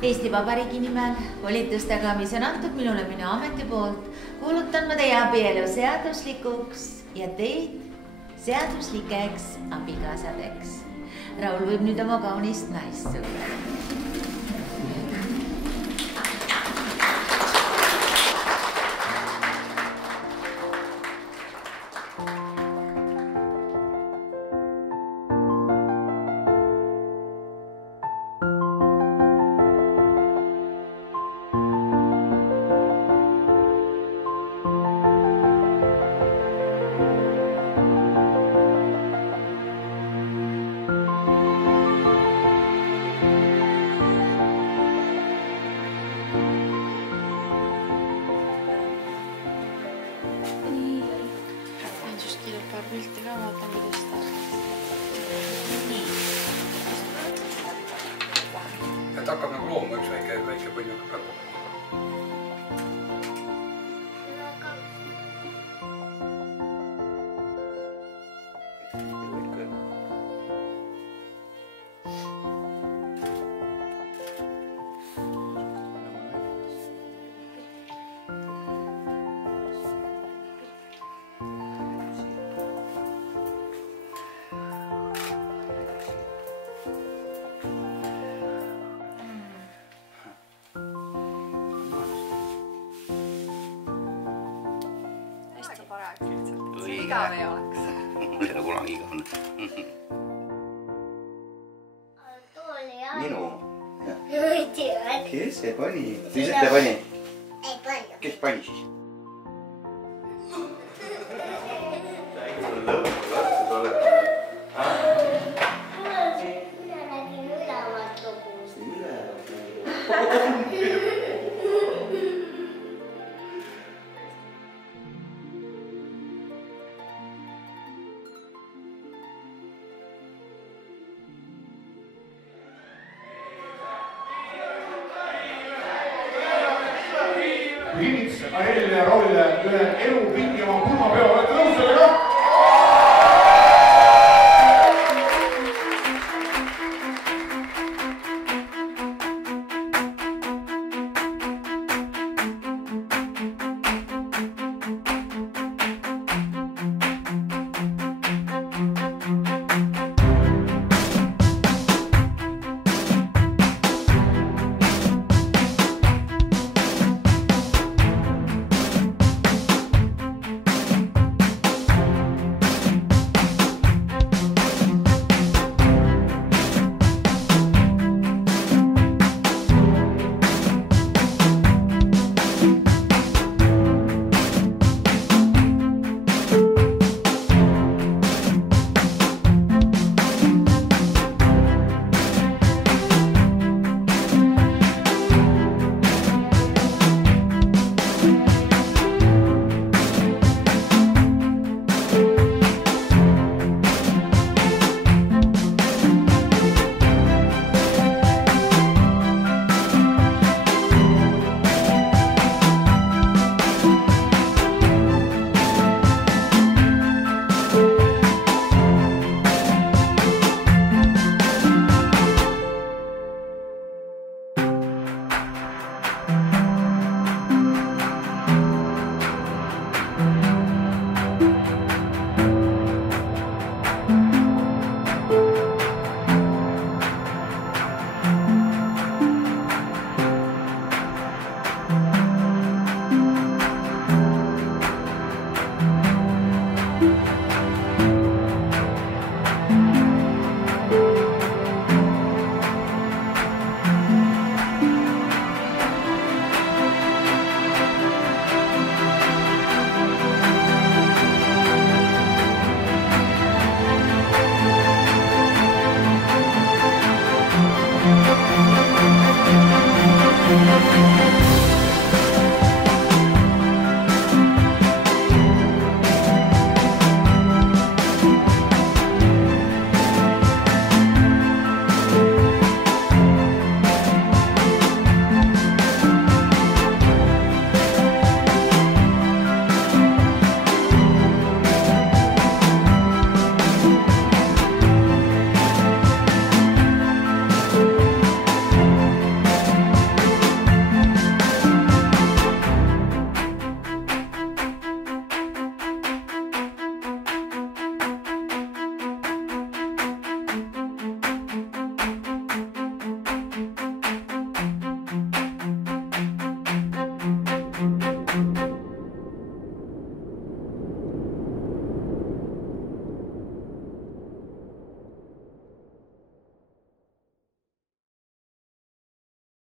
Eesti Vabariigi nimel volitustega, mis on antud minule minu ameti poolt, kuulutan ma teie abielu seaduslikuks ja teid seaduslikeks abikaasadeks. Raul võib nüüd oma kaunist naist sõbrada. Pilti ka vaatan, kuidas ta. Et hakkab nagu looma üks väike põnn hakkab ka. See igav ei oleks. Mul ei ole kunagi igav. Minu? Kes see pani? Mis te pani? Ei pannud. Kes pani siis? Mina nägin ülevalt lugu.